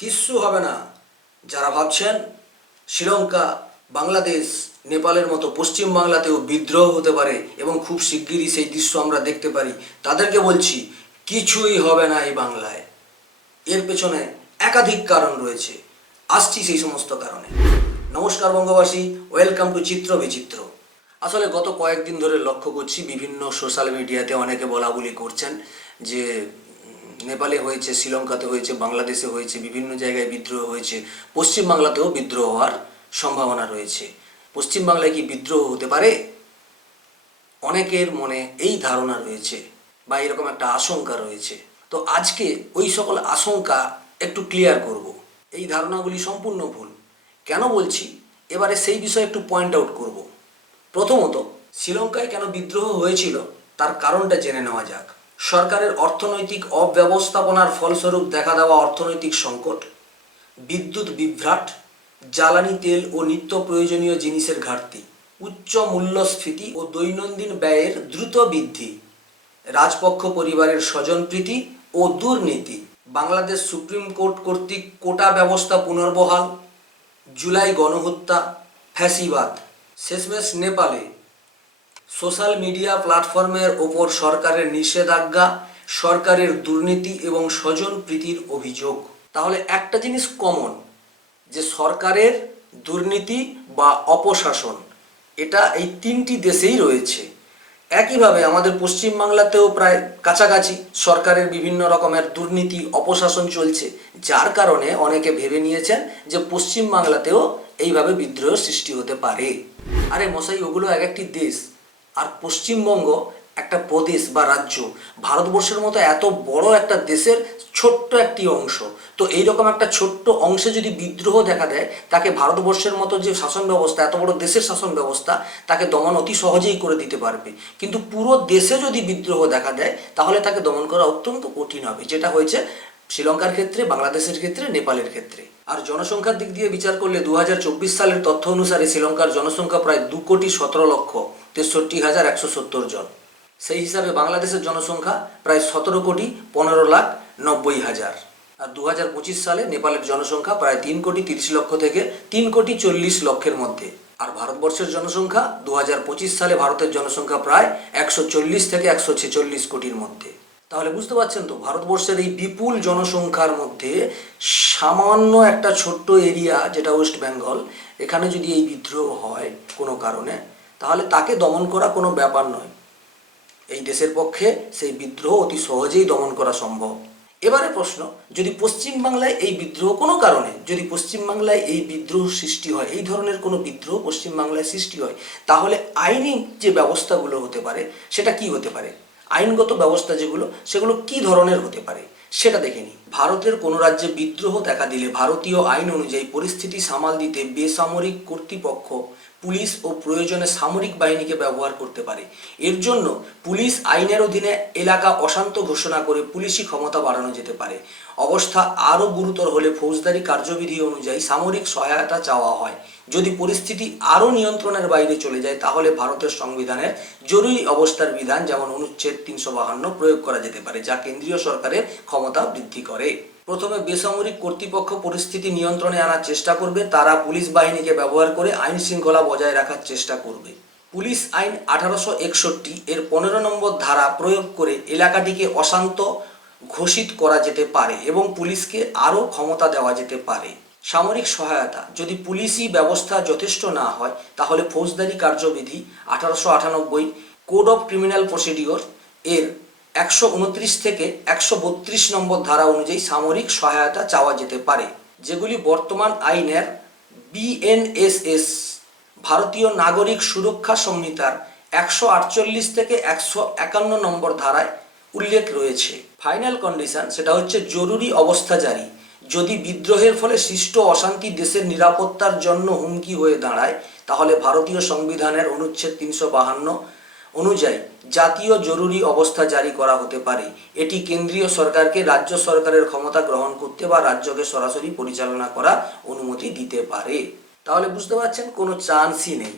কিচ্ছু হবে না। যারা ভাবছেন শ্রীলঙ্কা, বাংলাদেশ, নেপালের মতো পশ্চিম বাংলাতেও বিদ্রোহ হতে পারে এবং খুব শিগগিরই সেই দৃশ্য আমরা দেখতে পারি, তাদেরকে বলছি, কিছুই হবে না এই বাংলায়। এর পেছনে একাধিক কারণ রয়েছে। আসছি সেই সমস্ত কারণে। নমস্কার বঙ্গবাসী, ওয়েলকাম টু চিত্র বিচিত্র। আসলে গত কয়েকদিন ধরে লক্ষ্য করছি বিভিন্ন সোশ্যাল মিডিয়াতে অনেকে বলা বলি করছেন যে নেপালে হয়েছে, শ্রীলঙ্কাতে হয়েছে, বাংলাদেশে হয়েছে, বিভিন্ন জায়গায় বিদ্রোহ হয়েছে, পশ্চিমবাংলাতেও বিদ্রোহ হওয়ার সম্ভাবনা রয়েছে। পশ্চিমবাংলায় কি বিদ্রোহ হতে পারে? অনেকের মনে এই ধারণা রয়েছে বা এরকম একটা আশঙ্কা রয়েছে। তো আজকে ওই সকল আশঙ্কা একটু ক্লিয়ার করব। এই ধারণাগুলি সম্পূর্ণ ভুল। কেন বলছি? এবারে সেই বিষয়ে একটু পয়েন্ট আউট করব। প্রথমত, শ্রীলঙ্কায় কেন বিদ্রোহ হয়েছিল? তার কারণটা জেনে নেওয়া যাক। সরকারের অর্থনৈতিক অব্যবস্থাপনার ফলস্বরূপ দেখা দেওয়া অর্থনৈতিক সংকট, বিদ্যুৎ বিভ্রাট, জ্বালানি তেল ও নিত্য প্রয়োজনীয় জিনিসের ঘাটতি, উচ্চ মূল্যস্ফীতি ও দৈনন্দিন ব্যয়ের দ্রুত বৃদ্ধি, রাজপক্ষ পরিবারের স্বজনপ্রীতি ও দুর্নীতি, বাংলাদেশ সুপ্রিম কোর্ট কর্তৃক কোটা ব্যবস্থা পুনর্বহাল, জুলাই গণহত্যা, ফ্যাসিবাদ, শেষমেশ নেপালে সোশ্যাল মিডিয়া প্ল্যাটফর্মের ওপর সরকারের নিষেধাজ্ঞা, সরকারের দুর্নীতি এবং স্বজন প্রীতির অভিযোগ। তাহলে একটা জিনিস কমন যে সরকারের দুর্নীতি বা অপশাসন, এটা এই তিনটি দেশেই রয়েছে। একইভাবে আমাদের পশ্চিমবাংলাতেও প্রায় কাছাকাছি সরকারের বিভিন্ন রকমের দুর্নীতি, অপশাসন চলছে, যার কারণে অনেকে ভেবে নিয়েছেন যে পশ্চিমবাংলাতেও এইভাবে বিদ্রোহ সৃষ্টি হতে পারে। আরে মশাই, ওগুলো এক একটি দেশ। আর পশ্চিমবঙ্গ একটা প্রদেশ বা রাজ্য, ভারতবর্ষের মতো এত বড় একটা দেশের ছোট্ট একটি অংশ। তো এইরকম একটা ছোট্ট অংশে যদি বিদ্রোহ দেখা দেয়, তাকে ভারতবর্ষের মতো যে শাসন ব্যবস্থা, এত বড় দেশের শাসন ব্যবস্থা, তাকে দমন অতি সহজেই করে দিতে পারবে। কিন্তু পুরো দেশে যদি বিদ্রোহ দেখা দেয়, তাহলে তাকে দমন করা অত্যন্ত কঠিন হবে, যেটা হয়েছে শ্রীলঙ্কার ক্ষেত্রে, বাংলাদেশের ক্ষেত্রে, নেপালের ক্ষেত্রে। আর জনসংখ্যার দিক দিয়ে বিচার করলে দু হাজার চব্বিশ সালের তথ্য অনুসারে শ্রীলঙ্কার জনসংখ্যা প্রায় দু কোটি সতেরো লক্ষ। তেষট্টি হাজার একশো সত্তর জন। সেই হিসাবে বাংলাদেশের জনসংখ্যা প্রায় সতেরো কোটি পনেরো লাখ নব্বই হাজার। আর দু হাজার পঁচিশ সালে নেপালের জনসংখ্যা প্রায় তিন কোটি তিরিশ লক্ষ থেকে তিন কোটি চল্লিশ লক্ষের মধ্যে। আর ভারতবর্ষের জনসংখ্যা দু হাজার পঁচিশ সালে ভারতের জনসংখ্যা প্রায় একশো চল্লিশ থেকে একশো ছেচল্লিশ কোটির মধ্যে। তাহলে বুঝতে পারছেন তো, ভারতবর্ষের এই বিপুল জনসংখ্যার মধ্যে সামান্য একটা ছোট্ট এরিয়া, যেটা ওয়েস্ট বেঙ্গল, এখানে যদি এই বিদ্রোহ হয় কোনো কারণে তাহলে তাকে দমন করা কোনো ব্যাপার নয়। এই দেশের পক্ষে সেই বিদ্রোহ অতি সহজেই দমন করা সম্ভব। এবারে প্রশ্ন, যদি পশ্চিমবাংলায় এই বিদ্রোহ কোনো কারণে, যদি পশ্চিমবাংলায় এই বিদ্রোহ সৃষ্টি হয়, এই ধরনের কোনো বিদ্রোহ পশ্চিমবাংলায় সৃষ্টি হয়, তাহলে আইনি যে ব্যবস্থাগুলো হতে পারে, সেটা কি হতে পারে? আইনগত ব্যবস্থা যেগুলো, সেগুলো কি ধরনের হতে পারে? সেটা দেখে নিই। ভারতের কোনো রাজ্যে বিদ্রোহ দেখা দিলে ভারতীয় আইন অনুযায়ী পরিস্থিতি সামাল দিতে বেসামরিক কর্তৃপক্ষ পুলিশ ও প্রয়োজনে সামরিক বাহিনীকে ব্যবহার করতে পারে। এর জন্য পুলিশ আইনের অধীনে এলাকা অশান্ত ঘোষণা করে পুলিশি ক্ষমতা বাড়ানো যেতে পারে। অবস্থা আরও গুরুতর হলে ফৌজদারি কার্যবিধি অনুযায়ী সামরিক সহায়তা চাওয়া হয়। যদি পরিস্থিতি আরও নিয়ন্ত্রণের বাইরে চলে যায়, তাহলে ভারতের সংবিধানের জরুরি অবস্থার বিধান যেমন অনুচ্ছেদ তিনশো বাহান্ন প্রয়োগ করা যেতে পারে, যা কেন্দ্রীয় সরকারের ক্ষমতা বৃদ্ধি করে। প্রথমে বেসামরিক কর্তৃপক্ষ পরিস্থিতি নিয়ন্ত্রণে আনার চেষ্টা করবে, তারা পুলিশ বাহিনীকে ব্যবহার করে আইন শৃঙ্খলা বজায় রাখার চেষ্টা করবে। পুলিশ আইন আঠারোশো একষট্টি এর পনেরো নম্বর ধারা প্রয়োগ করে এলাকাটিকে অশান্ত ঘোষিত করা যেতে পারে এবং পুলিশকে আরও ক্ষমতা দেওয়া যেতে পারে। সামরিক সহায়তা, যদি পুলিশি ব্যবস্থা যথেষ্ট না হয়, তাহলে ফৌজদারি কার্যবিধি আঠারোশো আটানব্বই কোড অফ ক্রিমিনাল প্রসিডিওর এর একশো উনত্রিশ থেকে একশো বত্রিশ নম্বর ধারা অনুযায়ী সামরিক সহায়তা চাওয়া যেতে পারে, যেগুলি বর্তমান আইনের বিএনএসএস ভারতীয় নাগরিক সুরক্ষা সংহিতার একশো আটচল্লিশ থেকে একশো একান্ন নম্বর ধারায় উল্লেখ রয়েছে। ফাইনাল কন্ডিশন সেটা হচ্ছে জরুরি অবস্থা জারি। যদি বিদ্রোহের ফলে সৃষ্ট অশান্তি দেশের নিরাপত্তার জন্য হুমকি হয়ে দাঁড়ায়, তাহলে ভারতীয় সংবিধানের অনুচ্ছেদ তিনশো বাহান্ন অনুযায়ী জাতীয় জরুরি অবস্থা জারি করা হতে পারে। এটি কেন্দ্রীয় সরকারকে রাজ্য সরকারের ক্ষমতা গ্রহণ করতে বা রাজ্যকে সরাসরি পরিচালনা করা অনুমতি দিতে পারে। তাহলে বুঝতে পারছেন, কোনো চান্সই নেই।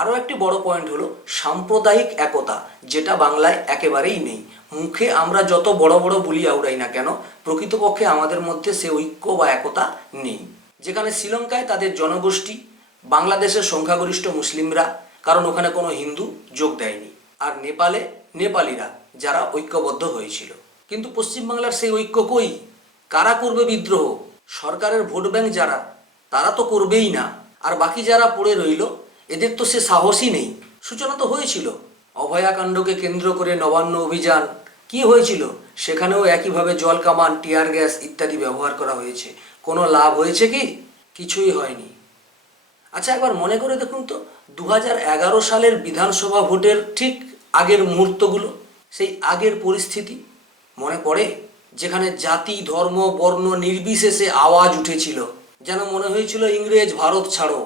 আরও একটি বড় পয়েন্ট হলো সাম্প্রদায়িক একতা, যেটা বাংলায় একেবারেই নেই। মুখে আমরা যত বড় বড় বলি আউড়াই না কেন, প্রকৃতপক্ষে আমাদের মধ্যে সে ঐক্য বা একতা নেই। যেখানে শ্রীলঙ্কায় তাদের জনগোষ্ঠী, বাংলাদেশের সংখ্যাগরিষ্ঠ মুসলিমরা, কারণ ওখানে কোনো হিন্দু যোগ দেয়নি। আর নেপালে নেপালিরা যারা ঐক্যবদ্ধ হয়েছিল। কিন্তু পশ্চিমবাংলার সেই ঐক্য কই? কারা করবে বিদ্রোহ? সরকারের ভোট ব্যাংক যারা, তারা তো করবেই না। আর বাকি যারা পড়ে রইল, এদের তো সে সাহসই নেই। সূচনা তো হয়েছিল। অভয়াকাণ্ডকে কেন্দ্র করে নবান্ন অভিযান। কি হয়েছিল? সেখানেও একইভাবে জল কামান, টিয়ার গ্যাস ইত্যাদি ব্যবহার করা হয়েছে। কোনো লাভ হয়েছে কি? কিছুই হয়নি। আচ্ছা একবার মনে করে দেখুন তো দু হাজার এগারো সালের বিধানসভা ভোটের ঠিক আগের মুহূর্তগুলো, সেই আগের পরিস্থিতি মনে পড়ে যেখানে জাতি, ধর্ম, বর্ণ নির্বিশেষে আওয়াজ উঠেছিল। যেন মনে হয়েছিল ইংরেজ ভারত ছাড়ো,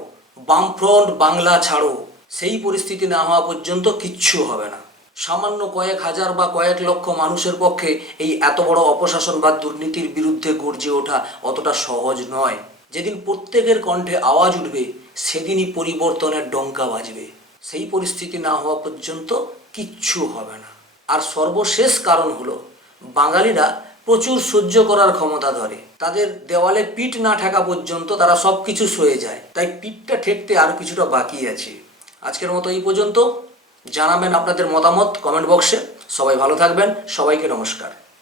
বামফ্রন্ট বাংলা ছাড়ো, সেই পরিস্থিতি না হওয়া পর্যন্ত কিচ্ছু হবে না। সামান্য কয়েক হাজার বা কয়েক লক্ষ মানুষের পক্ষে এই এত বড় অপশাসন বা দুর্নীতির বিরুদ্ধে গর্জে ওঠা অতটা সহজ নয়। যেদিন প্রত্যেকের কণ্ঠে আওয়াজ উঠবে, সেদিনই পরিবর্তনের ডঙ্কা বাজবে। সেই পরিস্থিতি না হওয়া পর্যন্ত কিচ্ছু হবে না। আর সর্বশেষ কারণ হলো, বাঙালিরা প্রচুর সহ্য করার ক্ষমতা ধরে। তাদের দেওয়ালে পিঠ না ঠেকা পর্যন্ত তারা সব কিছু সয়ে যায়। তাই পিঠটা ঠেকতে আরও কিছুটা বাকি আছে। আজকের মতো এই পর্যন্ত। জানাবেন আপনাদের মতামত কমেন্ট বক্সে। সবাই ভালো থাকবেন। সবাইকে নমস্কার।